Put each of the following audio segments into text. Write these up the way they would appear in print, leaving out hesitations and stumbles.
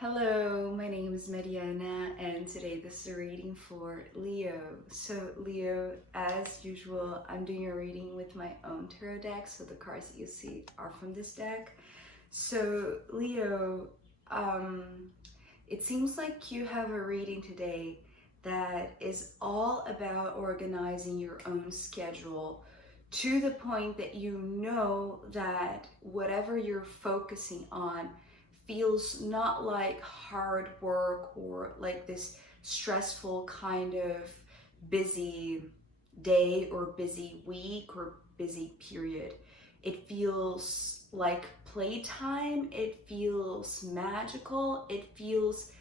Hello, my name is Mariana, and today this is a reading for Leo. So Leo, as usual, I'm doing a reading with my own tarot deck, so the cards that you see are from this deck. So Leo, it seems like you have a reading today that is all about organizing your own schedule to the point that you know that whatever you're focusing on feels not like hard work or like this stressful kind of busy day or busy week or busy period. It feels like playtime, it feels magical, it feels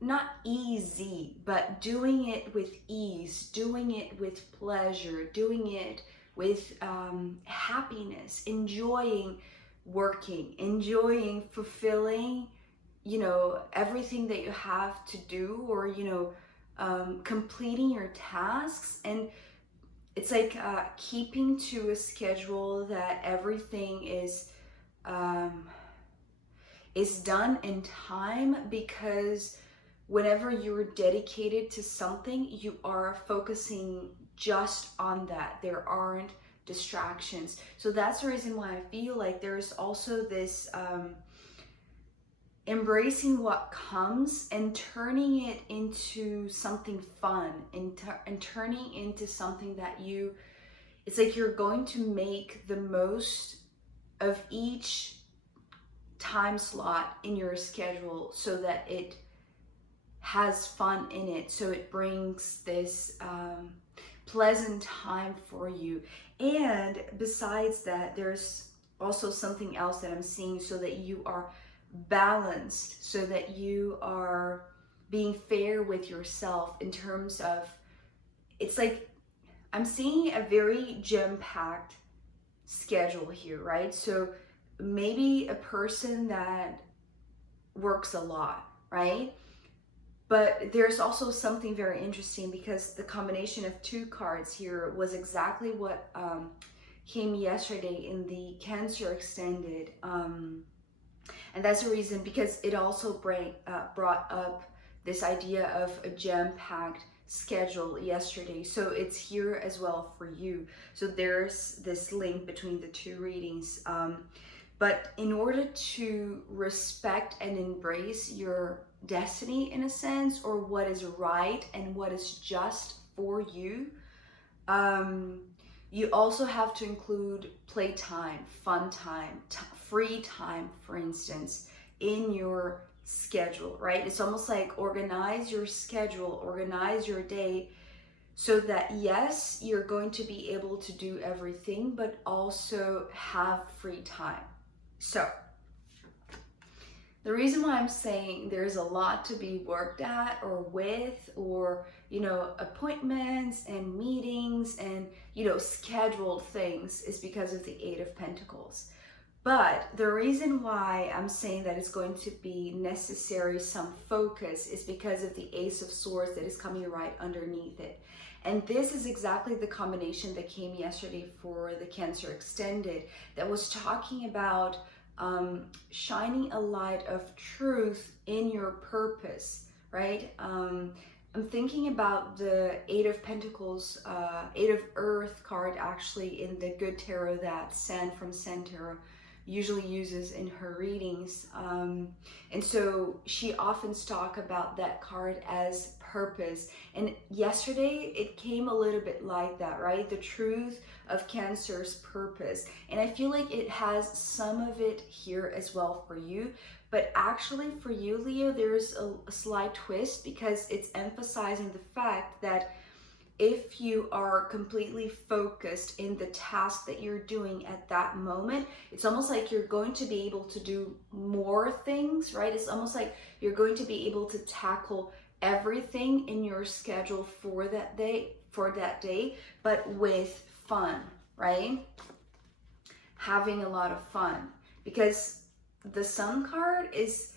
not easy, but doing it with ease, doing it with pleasure, doing it with happiness, enjoying working, enjoying fulfilling, everything that you have to do, or, completing your tasks. And it's like keeping to a schedule that everything is done in time, because whenever you're dedicated to something, you are focusing just on that. There aren't distractions. So that's the reason why I feel like there's also this embracing what comes and turning it into something fun, and turning into something that it's like you're going to make the most of each time slot in your schedule so that it has fun in it, so it brings this pleasant time for you. And besides that, there's also something else that I'm seeing, so that you are balanced, so that you are being fair with yourself in terms of, it's like I'm seeing a very jam-packed schedule here, right? So maybe a person that works a lot, right? But there's also something very interesting, because the combination of two cards here was exactly what came yesterday in the Cancer Extended. And that's the reason, because it also brought up this idea of a jam-packed schedule yesterday. So it's here as well for you. So there's this link between the two readings. But in order to respect and embrace your destiny, in a sense, or what is right and what is just for you, you also have to include playtime, fun time, free time, for instance, in your schedule, right? It's almost like organize your schedule, organize your day, so that yes, you're going to be able to do everything, but also have free time. So the reason why I'm saying there's a lot to be worked at or with, or, appointments and meetings and, scheduled things, is because of the Eight of Pentacles. But the reason why I'm saying that it's going to be necessary some focus is because of the Ace of Swords that is coming right underneath it. And this is exactly the combination that came yesterday for the Cancer Extended, that was talking about shining a light of truth in your purpose, right? I'm thinking about the Eight of Pentacles, Eight of Earth card, actually, in the Good Tarot that San from San Tarot usually uses in her readings. And so she often talks about that card as purpose. And yesterday it came a little bit like that, right? The truth of Cancer's purpose. And I feel like it has some of it here as well for you. But actually for you, Leo, there's a slight twist, because it's emphasizing the fact that if you are completely focused in the task that you're doing at that moment, it's almost like you're going to be able to do more things, right? It's almost like you're going to be able to tackle everything in your schedule for that day, but with fun, right? Having a lot of fun, because the Sun card is,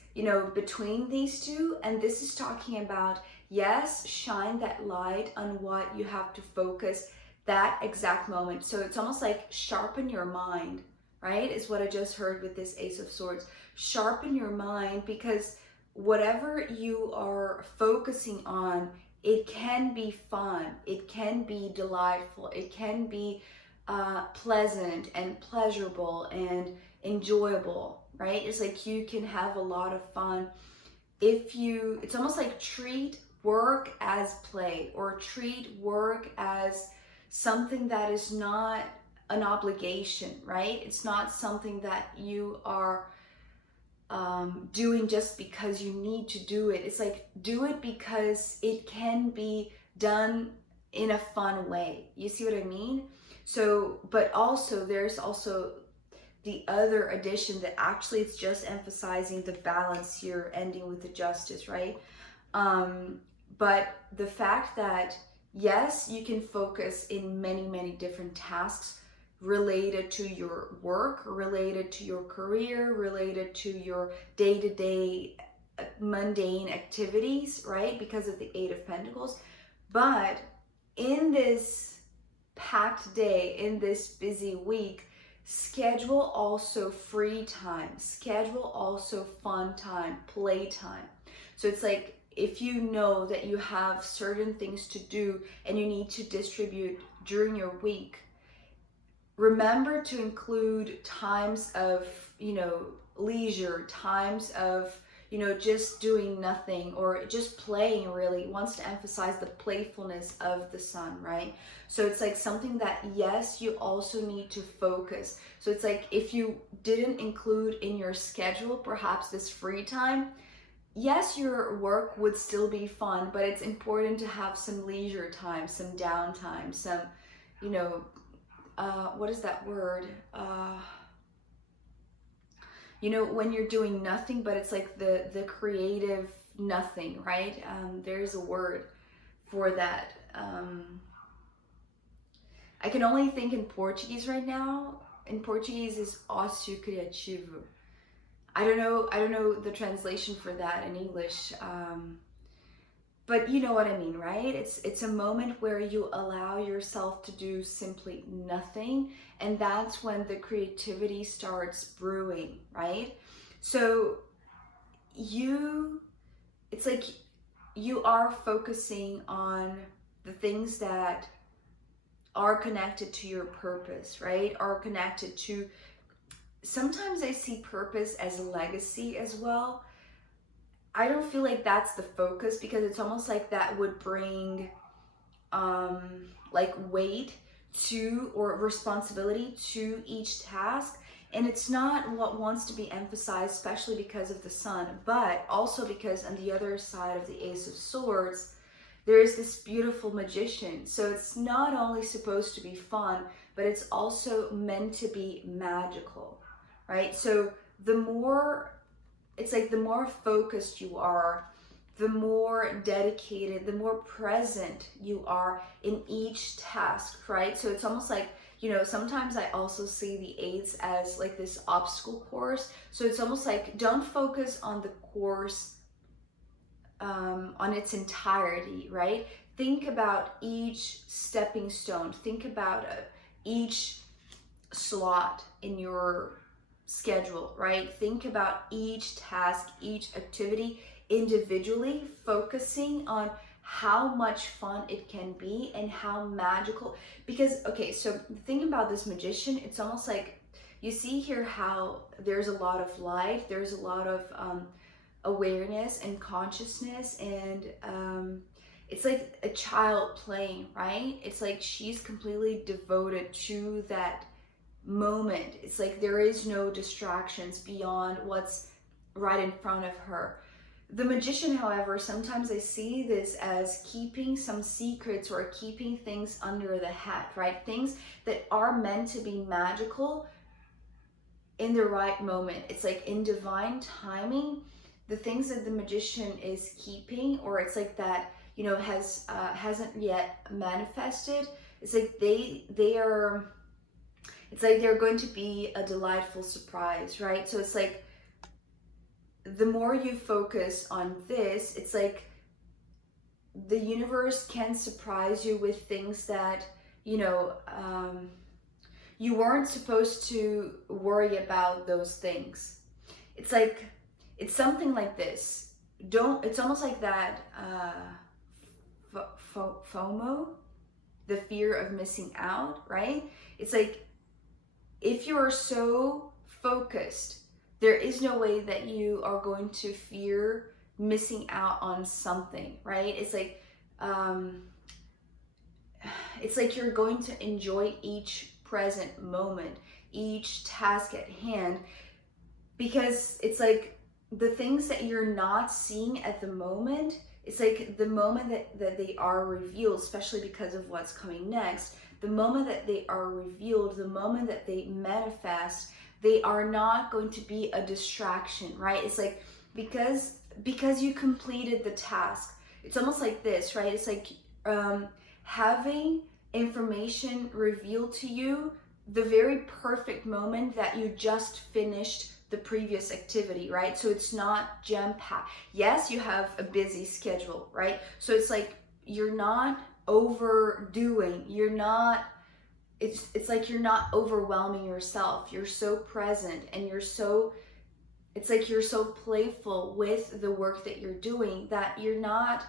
between these two, and this is talking about, yes, shine that light on what you have to focus that exact moment. So it's almost like sharpen your mind, right? Is what I just heard with this Ace of Swords. Sharpen your mind, because whatever you are focusing on, it can be fun, it can be delightful, it can be pleasant and pleasurable and enjoyable, right? It's like you can have a lot of fun if you, it's almost like treat work as play, or treat work as something that is not an obligation, right? It's not something that you are doing just because you need to do it. It's like, do it because it can be done in a fun way. You see what I mean? So, but also there's also the other addition that actually it's just emphasizing the balance here, ending with the Justice, right? But the fact that, yes, you can focus in many different tasks related to your work, related to your career, related to your day-to-day mundane activities, right? Because of the Eight of Pentacles. But in this packed day, in this busy week, schedule also free time, schedule also fun time, play time. So it's like, if you know that you have certain things to do and you need to distribute during your week, remember to include times of, leisure, times of, just doing nothing or just playing. Really wants to emphasize the playfulness of the Sun, right? So it's like something that, yes, you also need to focus. So it's like, if you didn't include in your schedule perhaps this free time, yes, your work would still be fun, but it's important to have some leisure time, some downtime, some, what is that word? When you're doing nothing, but it's like the creative nothing, right? There's a word for that. I can only think in Portuguese right now. In Portuguese is ócio criativo. I don't know the translation for that in English. But you know what I mean, right? It's a moment where you allow yourself to do simply nothing, and that's when the creativity starts brewing, right? So it's like you are focusing on the things that are connected to your purpose, right? Are connected to, sometimes I see purpose as legacy as well. I don't feel like that's the focus, because it's almost like that would bring like weight to, or responsibility to each task, and it's not what wants to be emphasized, especially because of the Sun, but also because on the other side of the Ace of Swords there is this beautiful Magician. So it's not only supposed to be fun, but it's also meant to be magical, right? So the more, it's like the more focused you are, the more dedicated, the more present you are in each task, right? So it's almost like, sometimes I also see the eights as like this obstacle course. So it's almost like, don't focus on the course on its entirety, right? Think about each stepping stone. Think about each slot in your schedule, right? Think about each task, each activity individually, focusing on how much fun it can be and how magical. Because, okay, so the thing about this Magician, it's almost like, you see here how there's a lot of light, there's a lot of awareness and consciousness, and it's like a child playing, right? It's like she's completely devoted to that moment. It's like there is no distractions beyond what's right in front of her. The Magician, however, sometimes I see this as keeping some secrets or keeping things under the hat, right? Things that are meant to be magical in the right moment. It's like in divine timing, the things that the Magician is keeping, or it's like that, hasn't yet manifested. It's like they're going to be a delightful surprise, right? So it's like, the more you focus on this, it's like the universe can surprise you with things that, you weren't supposed to worry about those things. It's like, it's something like this. It's almost like that FOMO, the fear of missing out, right? It's like, if you are so focused, there is no way that you are going to fear missing out on something, right? It's like you're going to enjoy each present moment, each task at hand, because it's like the things that you're not seeing at the moment, it's like the moment that they are revealed, especially because of what's coming next, the moment that they are revealed, the moment that they manifest, they are not going to be a distraction, right? It's like, because you completed the task. It's almost like this, right? It's like having information revealed to you the very perfect moment that you just finished the previous activity, right? So it's not jam-packed. Yes, you have a busy schedule, right? So it's like you're not overdoing, it's like you're not overwhelming yourself. You're so present, and it's like you're so playful with the work that you're doing that you're not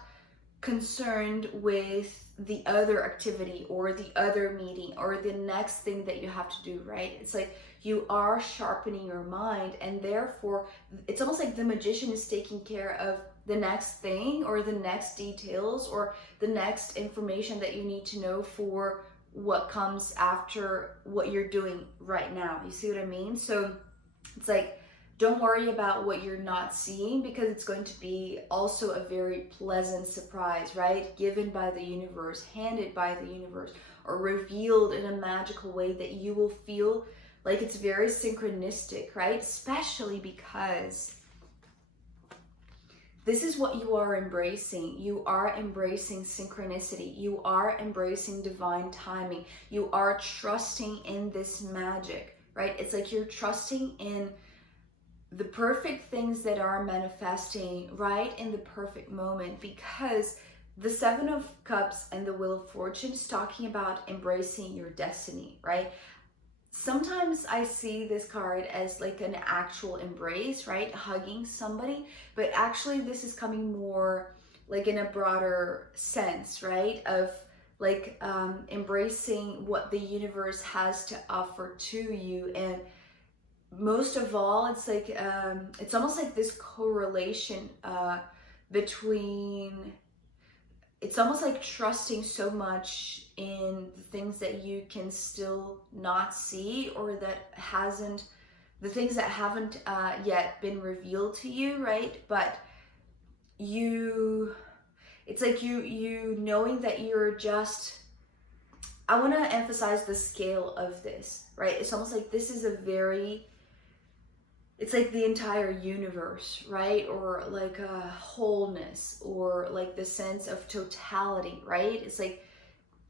concerned with the other activity or the other meeting or the next thing that you have to do, right? It's like you are sharpening your mind, and therefore it's almost like the magician is taking care of the next thing or the next details or the next information that you need to know for what comes after what you're doing right now. You see what I mean? So it's like, don't worry about what you're not seeing, because it's going to be also a very pleasant surprise, right? Given by the universe, handed by the universe, or revealed in a magical way that you will feel like it's very synchronistic, right? Especially because this is what you are embracing. You are embracing synchronicity. You are embracing divine timing. You are trusting in this magic, right? It's like you're trusting in the perfect things that are manifesting right in the perfect moment, because the Seven of Cups and the Wheel of Fortune is talking about embracing your destiny, right? Sometimes I see this card as like an actual embrace, right? Hugging somebody, but actually this is coming more like in a broader sense, right? Of like embracing what the universe has to offer to you. And most of all, it's like it's almost like this correlation between, it's almost like trusting so much in the things that you can still not see, or the things that haven't yet been revealed to you, right? But it's like you knowing that you're just, I want to emphasize the scale of this, right? It's almost like this is it's like the entire universe, right? Or like a wholeness, or like the sense of totality, right? It's like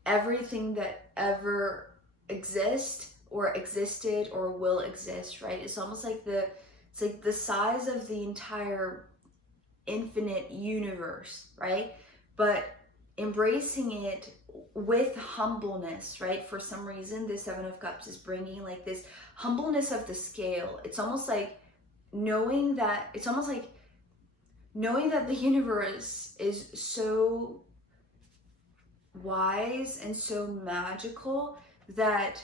everything that ever exists or existed or will exist, right? It's almost like it's like the size of the entire infinite universe, right? But embracing it with humbleness, right? For some reason, the Seven of Cups is bringing like this humbleness of the scale. It's almost like knowing that the universe is so wise and so magical that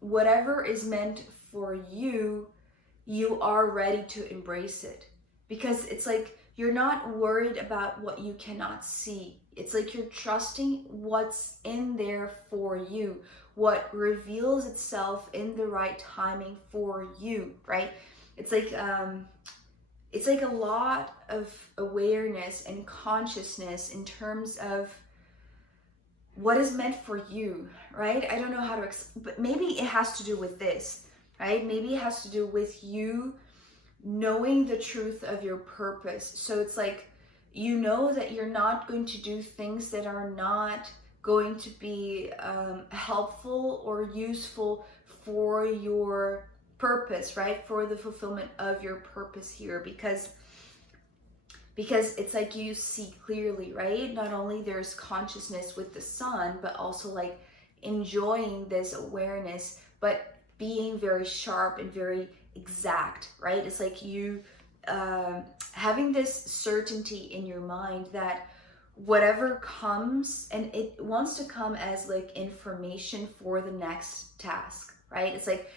whatever is meant for you, you are ready to embrace it. Because it's like you're not worried about what you cannot see. It's like you're trusting what's in there for you, what reveals itself in the right timing for you, right? It's like a lot of awareness and consciousness in terms of what is meant for you, right? I don't know how to but maybe it has to do with this, right? Maybe it has to do with you knowing the truth of your purpose. So it's like, you know that you're not going to do things that are not going to be helpful or useful for your purpose, right? For the fulfillment of your purpose here, because it's like you see clearly, right? Not only there's consciousness with the sun, but also like enjoying this awareness, but being very sharp and very exact, right? It's like you having this certainty in your mind that whatever comes, and it wants to come as like information for the next task, right? It's like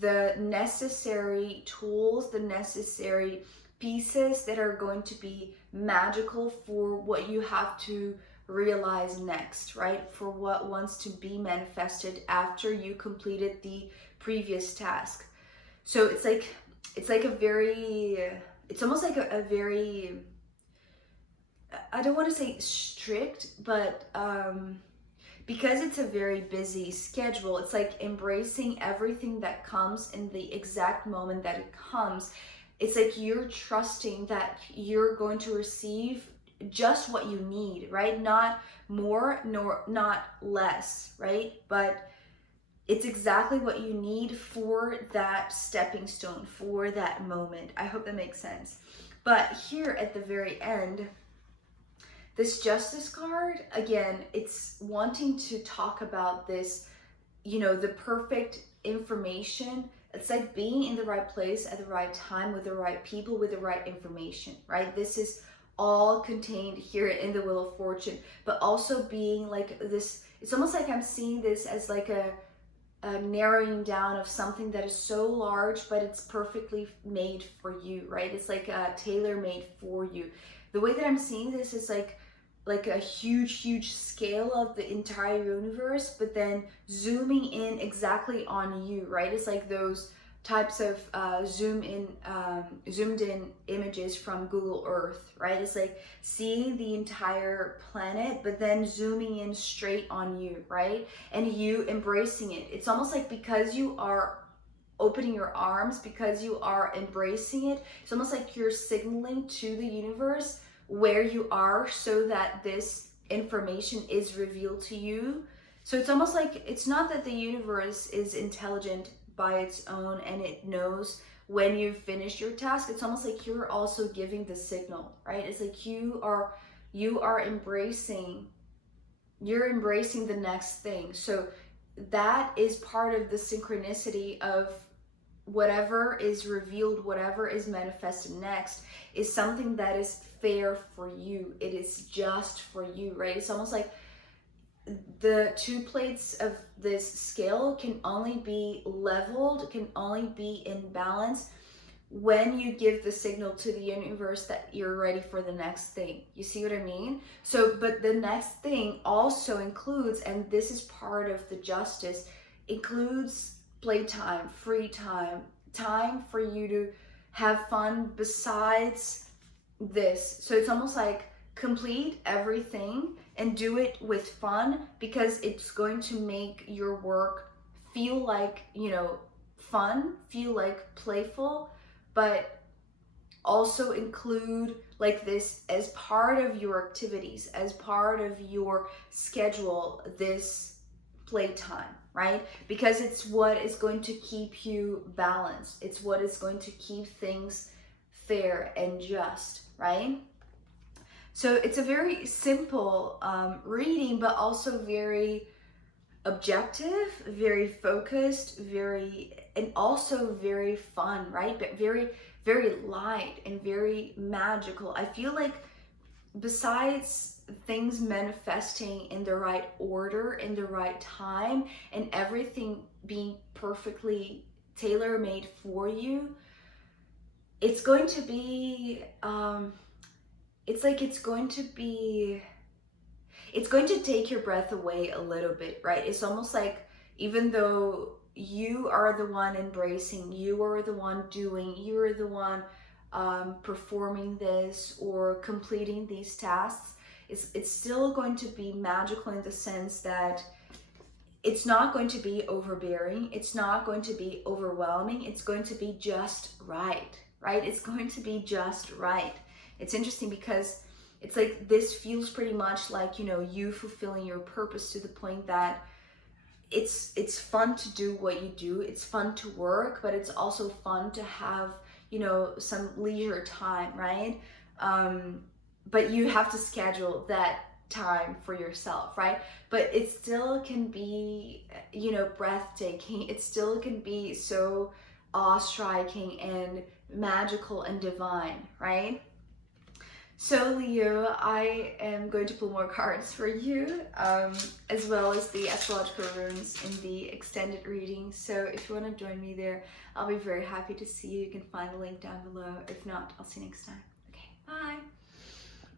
the necessary tools, the necessary pieces that are going to be magical for what you have to realize next, right? For what wants to be manifested after you completed the previous task. So it's like a very, it's almost like a very, I don't want to say strict, but because it's a very busy schedule, it's like embracing everything that comes in the exact moment that it comes. It's like you're trusting that you're going to receive just what you need, right? Not more nor not less, right? But it's exactly what you need for that stepping stone, for that moment. I hope that makes sense. But here at the very end, this Justice card, again, it's wanting to talk about this, you know, the perfect information. It's like being in the right place at the right time with the right people with the right information, right? This is all contained here in the Wheel of Fortune, but also being like this, it's almost like I'm seeing this as like a narrowing down of something that is so large, but it's perfectly made for you, right? It's like tailor-made for you. The way that I'm seeing this is like a huge scale of the entire universe, but then zooming in exactly on you, right? It's like those types of zoomed in images from Google Earth, right? It's like seeing the entire planet, but then zooming in straight on you, right? And you embracing it. It's almost like because you are opening your arms, because you are embracing it, it's almost like you're signaling to the universe where you are so that this information is revealed to you. So it's almost like, it's not that the universe is intelligent by its own and it knows when you've finished your task. It's almost like you're also giving the signal, right? It's like you are embracing the next thing. So that is part of the synchronicity of whatever is revealed, whatever is manifested next is something that is fair for you. It is just for you, right? It's almost like the two plates of this scale can only be leveled, can only be in balance when you give the signal to the universe that you're ready for the next thing. You see what I mean? So, but the next thing also includes, and this is part of the justice, includes playtime, free time, time for you to have fun besides this. So it's almost like complete everything and do it with fun, because it's going to make your work feel like, you know, fun, feel like playful, but also include like this as part of your activities, as part of your schedule, this playtime, right? Because it's what is going to keep you balanced. It's what is going to keep things fair and just, right? So it's a very simple reading, but also very objective, very focused, and also very fun, right? But very light and very magical. I feel like besides things manifesting in the right order, in the right time, and everything being perfectly tailor-made for you, it's going to be it's going to take your breath away a little bit, right? It's almost like, even though you are the one embracing, you are the one doing, you are the one performing this or completing these tasks, it's still going to be magical in the sense that it's not going to be overbearing, it's not going to be overwhelming, it's going to be just right, right? It's going to be just right. It's interesting because it's like this feels pretty much like, you know, you fulfilling your purpose to the point that it's fun to do what you do, it's fun to work, but it's also fun to have, you know, some leisure time, right? But you have to schedule that time for yourself, right? But it still can be, you know, breathtaking. It still can be so awe-striking and magical and divine, right? So Leo, I am going to pull more cards for you, as well as the astrological runes in the extended reading. So if you want to join me there, I'll be very happy to see you. You can find the link down below. If not, I'll see you next time. Okay, bye.